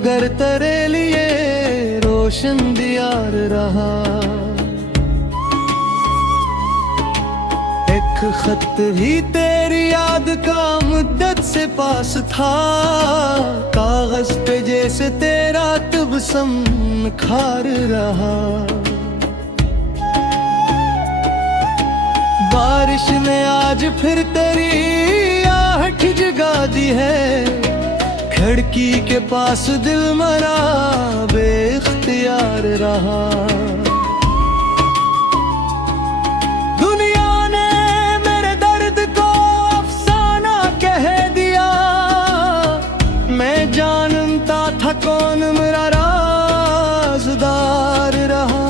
मगर तेरे लिए रोशन दियार रहा। एक खत भी तेरी याद का मुद्दत से पास था, कागज पे जैसे तेरा तबस्सुम खार रहा। बारिश ने आज फिर तेरी आहट जगा दी है, खिड़की के पास दिल मरा बेख्तियार रहा। दुनिया ने मेरे दर्द को अफसाना कह दिया, मैं जानता था कौन मेरा राज़दार रहा।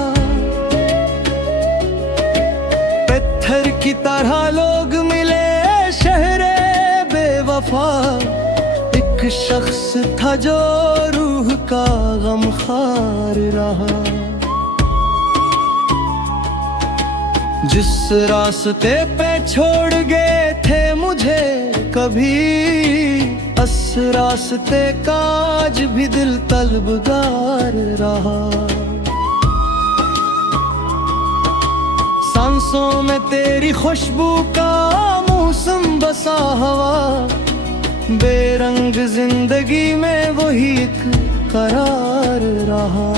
पत्थर की तरह लोग मिले शहरे बेवफा, एक शख्स था जो रूह का गमखार रहा। जिस रास्ते पे छोड़ गए थे मुझे कभी, उस रास्ते का आज भी दिल तलबगार रहा। सांसों में तेरी खुशबू का मौसम बसा हवा, बेरंग जिंदगी में वही एक करार रहा।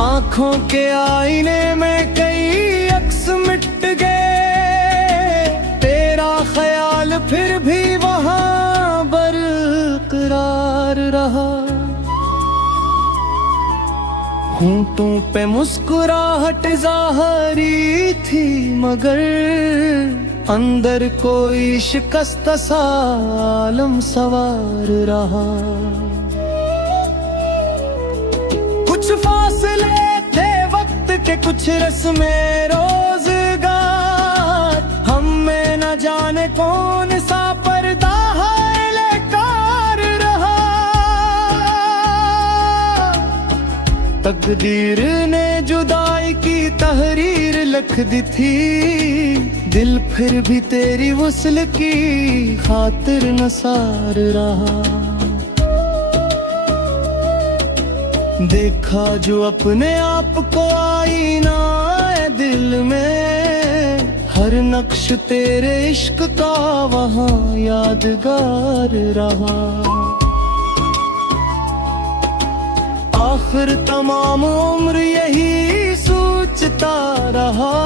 आँखों के आईने में कई अक्स मिट गए, तेरा ख्याल फिर भी वहाँ बरकरार रहा। होंठों पे मुस्कुराहट ज़ाहरी थी मगर अंदर कोई शिकस्त सा आलम सवार रहा। कुछ फासले थे वक्त के, कुछ रस्में रोज़गार, हम में न जाने कौन सा पर्दा हायलेकार रहा। तकदीर ने जुदाई की तहरीर लिख दी थी, दिल फिर भी तेरी वस्ल की खातिर नसार रहा। देखा जो अपने आप को आईना है दिल में, हर नक्श तेरे इश्क का वहाँ यादगार रहा। आखिर तमाम उम्र यही सोचता रहा,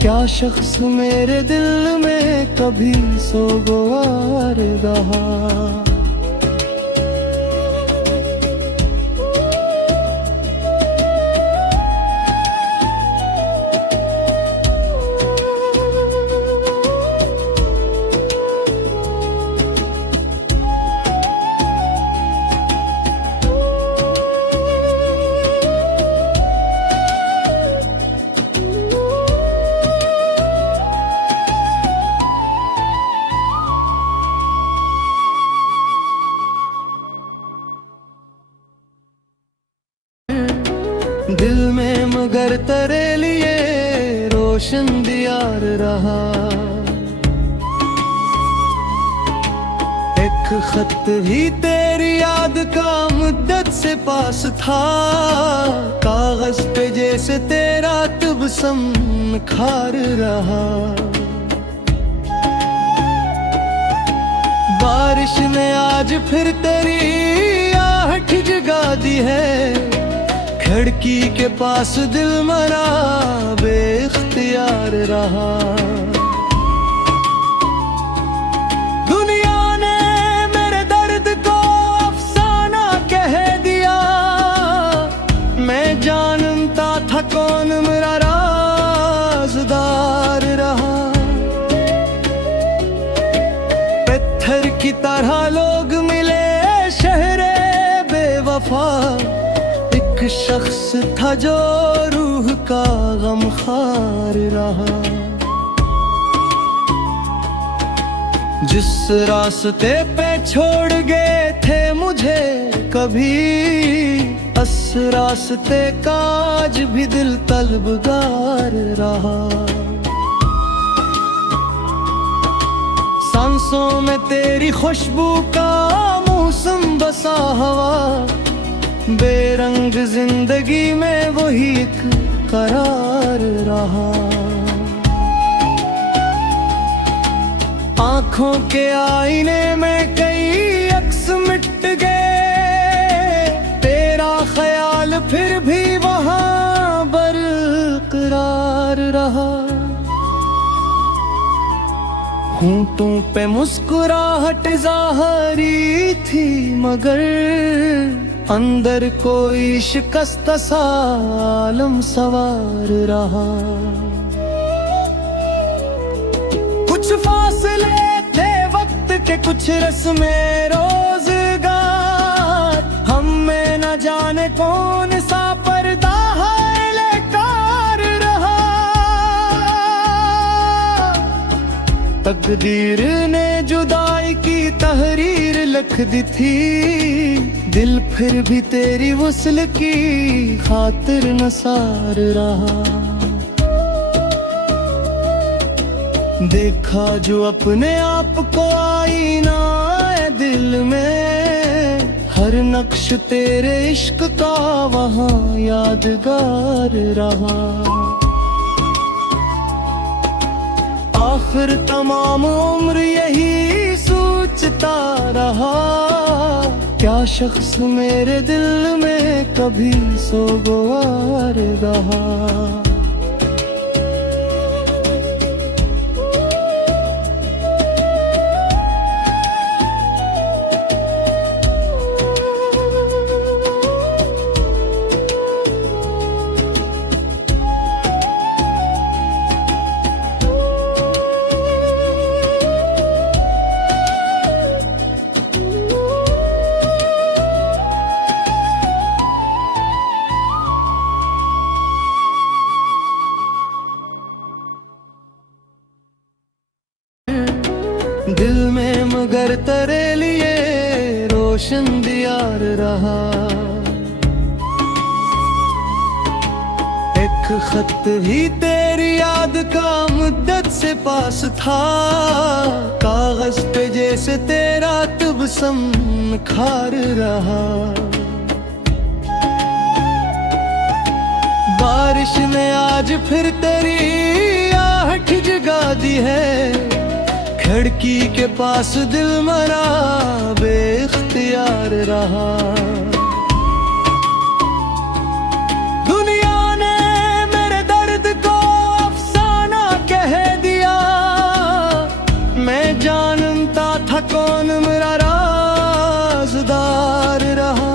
क्या शख्स मेरे दिल में कभी सोगवार रहा। दिल में मगर तेरे लिए रोशन दियार रहा। एक खत भी तेरी याद का मुद्दत से पास था, कागज पे जैसे तेरा तबस्सुम खार रहा। बारिश ने आज फिर तेरी आहट जगा दी है, खिड़की के पास दिल मरा बेख्तियार रहा। दुनिया ने मेरे दर्द को अफसाना कह दिया, मैं जानता था कौन मेरा राज़दार रहा। पत्थर की तरह लोग मिले शहरे बेवफा, एक शख्स था जो रूह का गमखार रहा। जिस रास्ते पे छोड़ गए थे मुझे कभी, उस रास्ते का आज भी दिल तलबगार रहा। सांसों में तेरी खुशबू का मौसम बसा हवा, बेरंग जिंदगी में वही एक करार रहा। आंखों के आईने में कई अक्स मिट गए, तेरा ख्याल फिर भी वहां बरकरार रहा। होंठों पे मुस्कुराहट ज़ाहरी थी, मगर अंदर कोई शिकस्त सा आलम सवार रहा। कुछ फासले थे वक्त के, कुछ रस्में रोजगार, हम में न जाने कौन सा पर्दा लेकार रहा। तकदीर ने जुदाई की तहरीर लिख दी थी, दिल फिर भी तेरी वस्ल की खातिर नसार रहा। देखा जो अपने आप को आईना है दिल में, हर नक्श तेरे इश्क का वहाँ यादगार रहा। आखिर तमाम उम्र यही सोचता रहा, क्या शख्स मेरे दिल में कभी सोगवार रहा। दिल में मगर तेरे लिए रोशन दियार रहा। एक खत भी तेरी याद का मुद्दत से पास था, कागज पे जैसे तेरा तबस्सुम निखार रहा। बारिश ने आज फिर तेरी आहट जगा दी है, खिड़की के पास दिल मरा बेख्तियार रहा। दुनिया ने मेरे दर्द को अफसाना कह दिया, मैं जानता था कौन मेरा राज़दार रहा।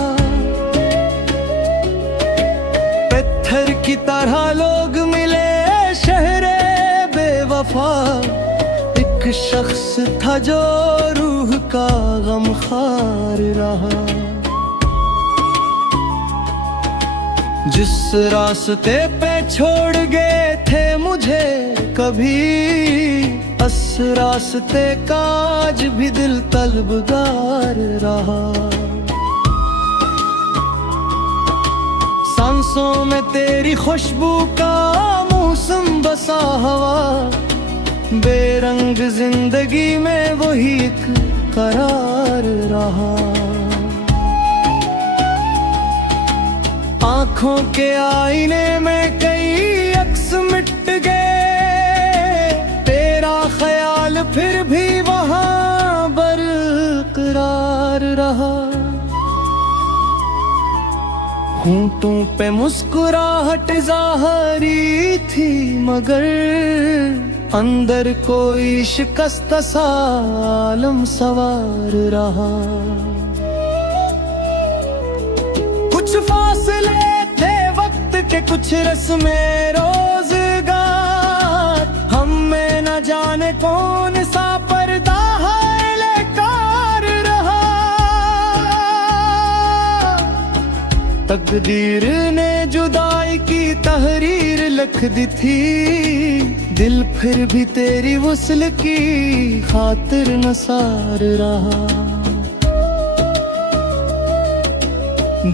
पत्थर की तरह लोग मिले शहरे बेवफा, एक शख्स था जो रूह का गमखार रहा। जिस रास्ते पे छोड़ गए थे मुझे कभी, उस रास्ते का आज भी दिल तलबगार रहा। सांसों में तेरी खुशबू का मौसम बसा हवा, बेरंग जिंदगी में वही एक करार रहा। आंखों के आईने में कई अक्स मिट गए, तेरा ख्याल फिर भी वहां बरकरार रहा। होंठों पे मुस्कुराहट ज़ाहरी थी, मगर अंदर कोई शिकस्त सा आलम सवार रहा। कुछ फासले थे वक्त के, कुछ रस्में रोजगार, हम में न जाने कौन सा पर्दा लेकार रहा। तकदीर ने जुदाई की तहरीर लिख दी थी, दिल फिर भी तेरी वस्ल की खातिर नसार रहा।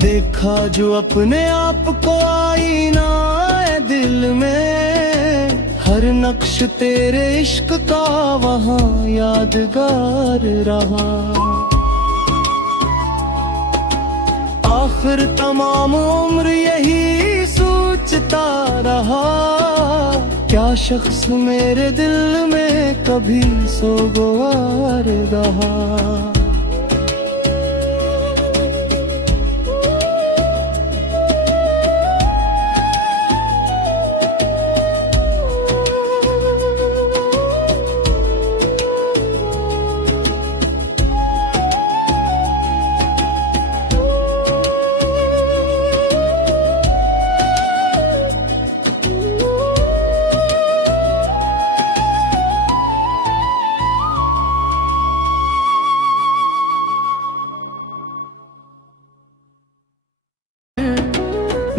देखा जो अपने आप को आईना है दिल में, हर नक्श तेरे इश्क का वहाँ यादगार रहा। आखिर तमाम उम्र यही सोचता रहा, क्या शख्स मेरे दिल में कभी सोगवार रहा।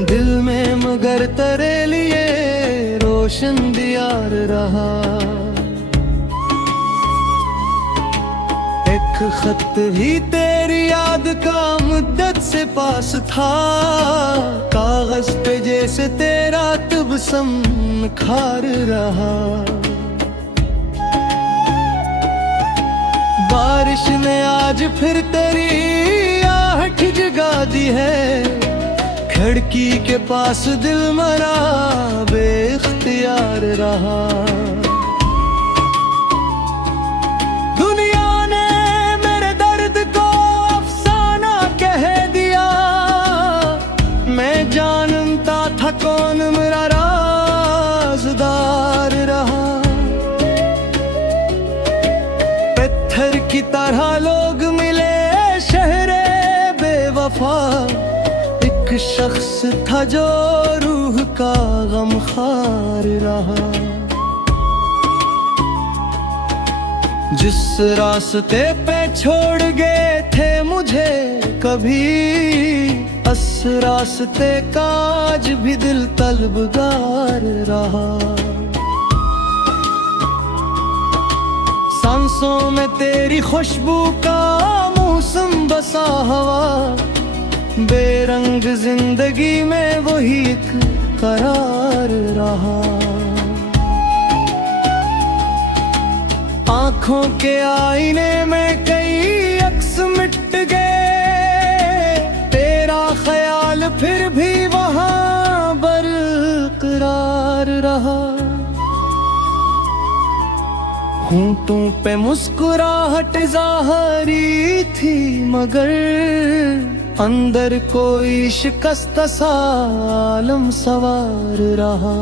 दिल में मगर तेरे लिए रोशन दियार रहा। एक खत ही तेरी याद का मुद्दत से पास था, कागज पे जैसे तेरा तबस्सुम खार रहा। बारिश ने आज फिर तेरी आहट जगा दी है, खिड़की के पास दिल मरा बेख्तियार रहा। दुनिया ने मेरे दर्द को अफसाना कह दिया, मैं जानता था कौन मेरा राज़दार रहा। पत्थर की तरह लोग मिले शहरे बेवफा, एक शख्स था जो रूह का गमखार रहा। जिस रास्ते पे छोड़ गए थे मुझे कभी, उस रास्ते का आज भी दिल तलबगार रहा। सांसों में तेरी खुशबू का मौसम बसा हवा, बेरंग जिंदगी में वही एक करार रहा। आँखों के आईने में कई अक्स मिट गए, तेरा ख्याल फिर भी वहाँ बरकरार रहा। होंठों पे मुस्कुराहट ज़ाहरी थी, मगर अंदर कोई शिकस्त सा आलम सवार रहा।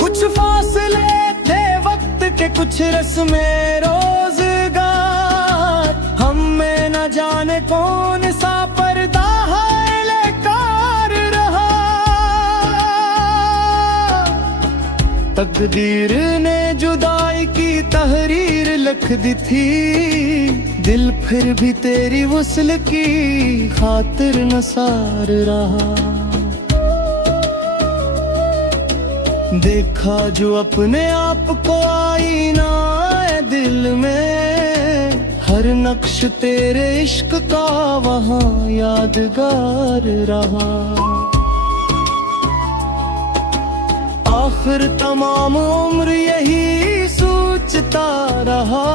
कुछ फासले थे वक्त के, कुछ रस्में रोज़गार, हम में न जाने कौन सा पर्दा हायलेकार रहा। तकदीर ने जुदाई की तहरीर लिख दी थी, दिल फिर भी तेरी वस्ल की खातिर नसार रहा। देखा जो अपने आप को आईना है दिल में, हर नक्श तेरे इश्क का वहाँ यादगार रहा। आखिर तमाम उम्र यही सोचता रहा,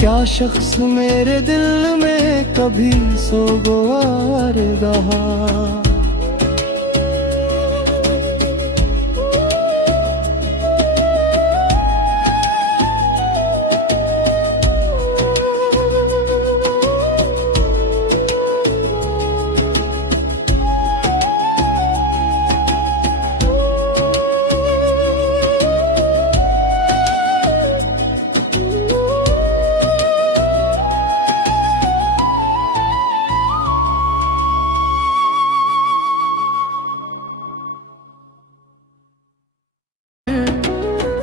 क्या शख्स मेरे दिल में कभी सोगवार रहा।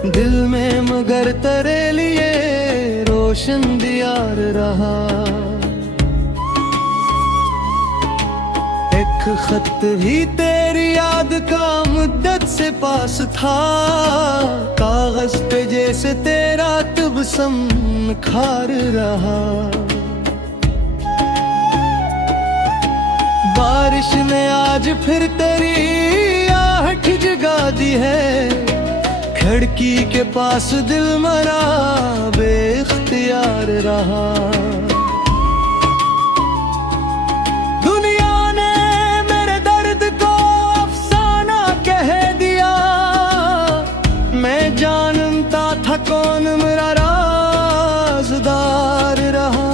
दिल में मगर तेरे लिए रोशन दियार रहा। एक खत ही तेरी याद का मुद्दत से पास था, कागज पे जैसे तेरा तबस्सुम खार रहा। बारिश ने आज फिर तेरी आहट जगा दी है। खिड़की के पास दिल मरा बेख्तियार रहा। दुनिया ने मेरे दर्द को अफसाना कह दिया। मैं जानता था कौन मेरा राज़दार रहा।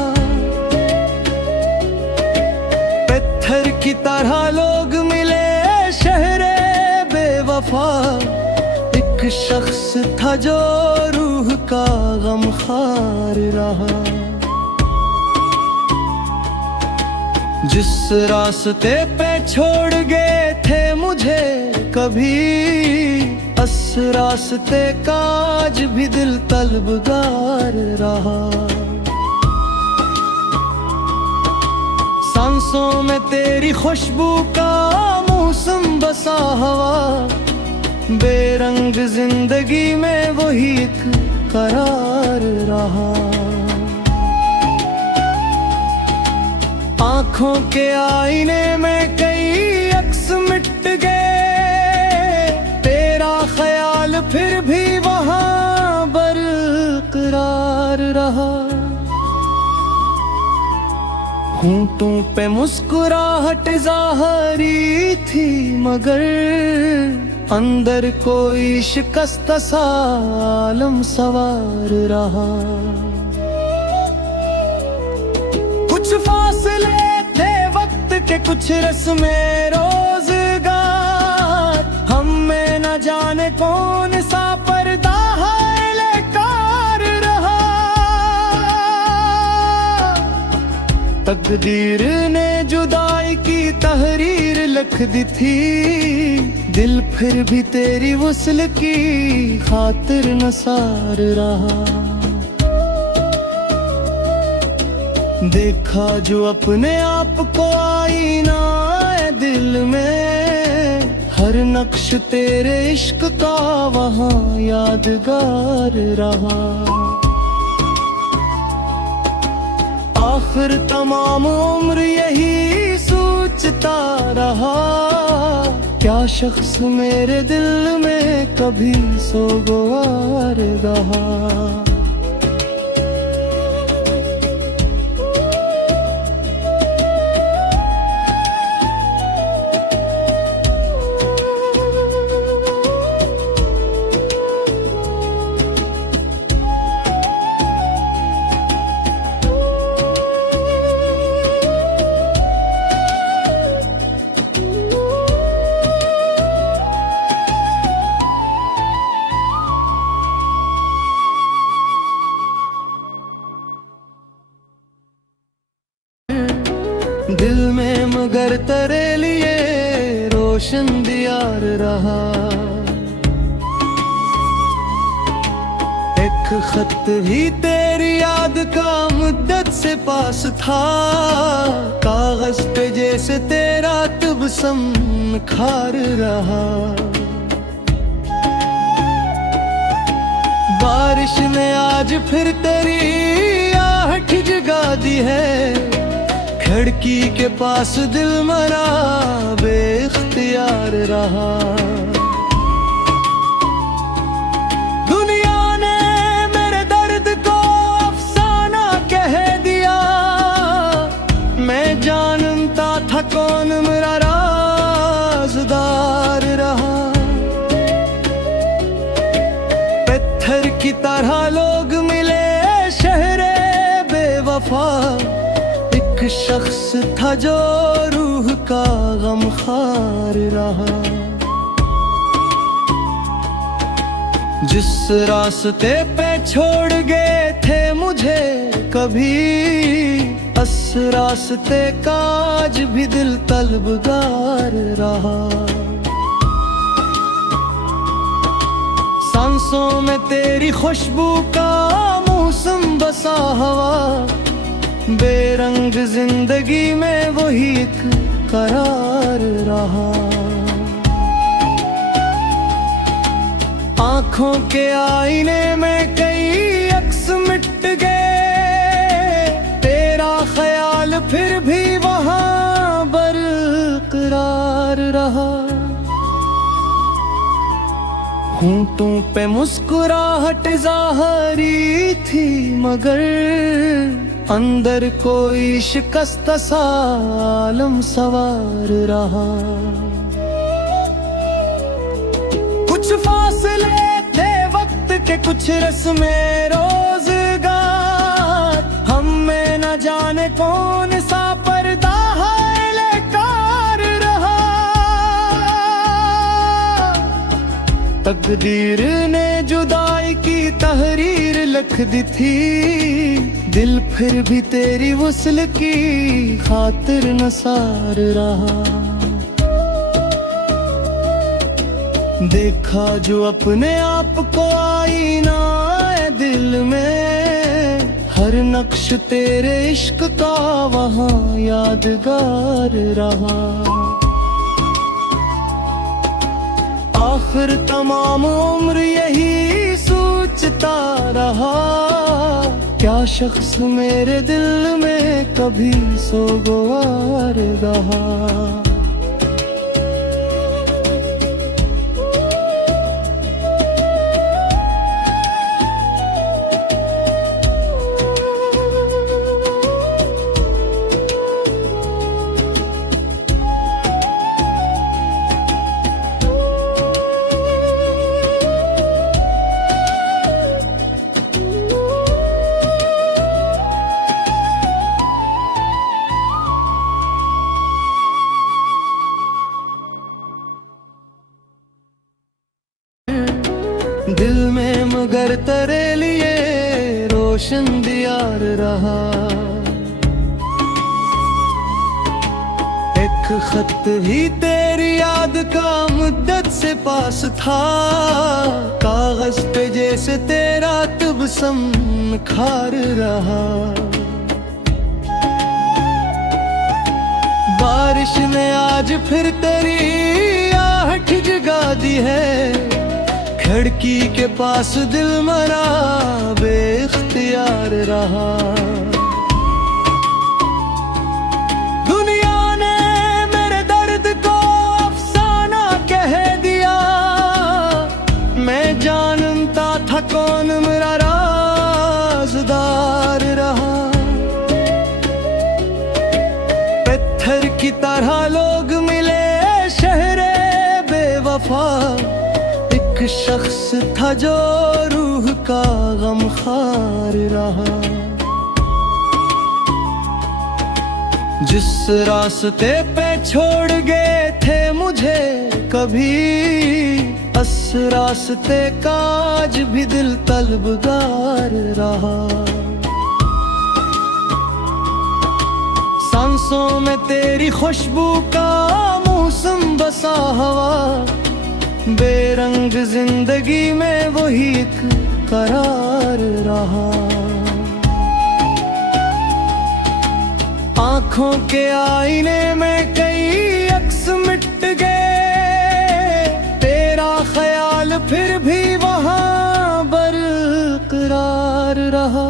पत्थर की तरह लोग मिले शहरे बेवफा। एक शख्स था जो रूह का गमखार रहा। जिस रास्ते पे छोड़ गए थे मुझे कभी, उस रास्ते का आज भी दिल तलबगार रहा। सांसों में तेरी खुशबू का मौसम बसा हवा। बेरंग जिंदगी में वही एक करार रहा। आँखों के आईने में कई अक्स मिट गए। तेरा ख्याल फिर भी वहाँ बरकरार रहा। होंठों पे मुस्कुराहट ज़ाहरी थी मगर अंदर कोई शिकस्त सा आलम सवार रहा। कुछ फासले थे वक्त के, कुछ रस्में रोज़गार। हम में न जाने कौन सा पर्दा हायलेकार रहा। तकदीर ने जुदाई की तहरीर लिख दी थी। दिल फिर भी तेरी वस्ल की खातिर नसार रहा। देखा जो अपने आप को आईना है दिल में। हर नक्श तेरे इश्क का वहाँ यादगार रहा। आखिर तमाम उम्र यही सोचता रहा। क्या शख्स मेरे दिल में कभी सोगवार रहा। दिल में मगर तेरे लिए रोशन दियार रहा। एक खत ही तेरी याद का मुद्दत से पास था। कागज पे जैसे तेरा तबस्सुम खार रहा। बारिश ने आज फिर तेरी आहट जगा दी है। खिड़की के पास दिल मरा बेख्तियार रहा। दुनिया ने मेरे दर्द को अफसाना कह दिया। मैं जानता था कौन मेरा राज़दार रहा। पत्थर की तरह लोग मिले शहरे बेवफा। एक शख्स था जो रूह का गमखार रहा। जिस रास्ते पे छोड़ गए थे मुझे कभी, उस रास्ते का आज भी दिल तलबगार रहा। सांसों में तेरी खुशबू का मौसम बसा हवा। बेरंग जिंदगी में वही एक करार रहा। आँखों के आईने में कई अक्स मिट गए। तेरा ख्याल फिर भी वहाँ बरकरार रहा। होंठों पे मुस्कुराहट ज़ाहरी थी, मगर अंदर कोई शिकस्त सा आलम सवार रहा। कुछ फासले थे वक्त के, कुछ रस्में रोजगार, हम में न जाने कौन सा पर्दा लेकार रहा। तकदीर ने जुदाई की तहरीर लिख दी थी, दिल फिर भी तेरी वस्ल की खातिर नसार रहा। देखा जो अपने आप को आईना है दिल में, हर नक्श तेरे इश्क का वहाँ यादगार रहा। आखिर तमाम उम्र यही सोचता रहा, क्या शख्स मेरे दिल में कभी सोगवार रहा। दिल में मगर तेरे लिए रोशन दियार रहा। एक खत ही तेरी याद का मुद्दत से पास था, कागज पे जैसे तेरा तबस्सुम निखार रहा। बारिश ने आज फिर तेरी आहट जगा दी है, खिड़की के पास दिल मरा बेख्तियार रहा। दुनिया ने मेरे दर्द को अफसाना कह दिया, मैं जानता था कौन मेरा राज़दार रहा। पत्थर की तरह लोग मिले शहरे बेवफा, एक शख्स था जो रूह का गमखार रहा। जिस रास्ते पे छोड़ गए थे मुझे कभी, उस रास्ते का आज भी दिल तलबगार रहा। सांसों में तेरी खुशबू का मौसम बसा हवा, बेरंग जिंदगी में वही एक करार रहा। आंखों के आईने में कई अक्स मिट गए, तेरा ख्याल फिर भी वहाँ बरकरार रहा।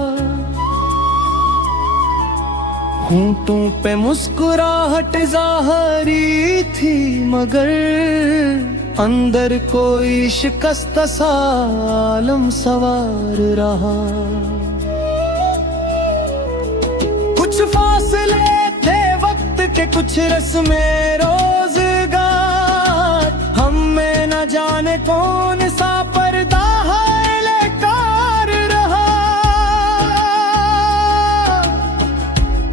होंठों पे मुस्कुराहट ज़ाहरी थी, मगर अंदर कोई शिकस्त सा आलम सवार रहा। कुछ फासले थे वक्त के, कुछ रस्में रोजगार, हम में न जाने कौन सा पर्दा लेकार रहा।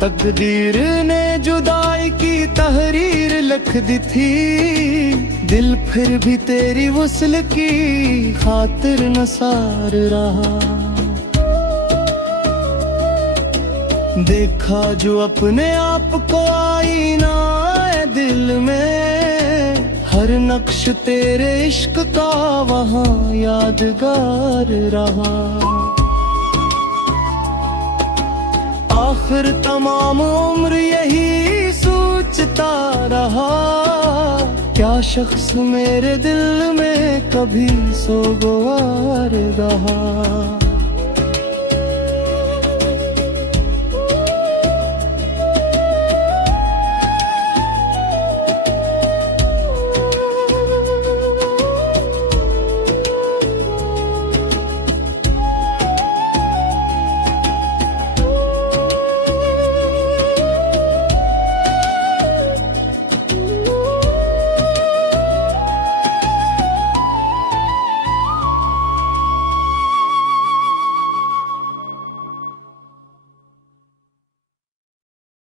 तकदीर ने जुदाई की तहरीर लिख दी थी, दिल फिर भी तेरी वस्ल की खातिर नसार रहा। देखा जो अपने आप को आईना है दिल में, हर नक्श तेरे इश्क का वहाँ यादगार रहा। आखिर तमाम उम्र यही सोचता रहा, क्या शख्स मेरे दिल में कभी सोगवार रहा।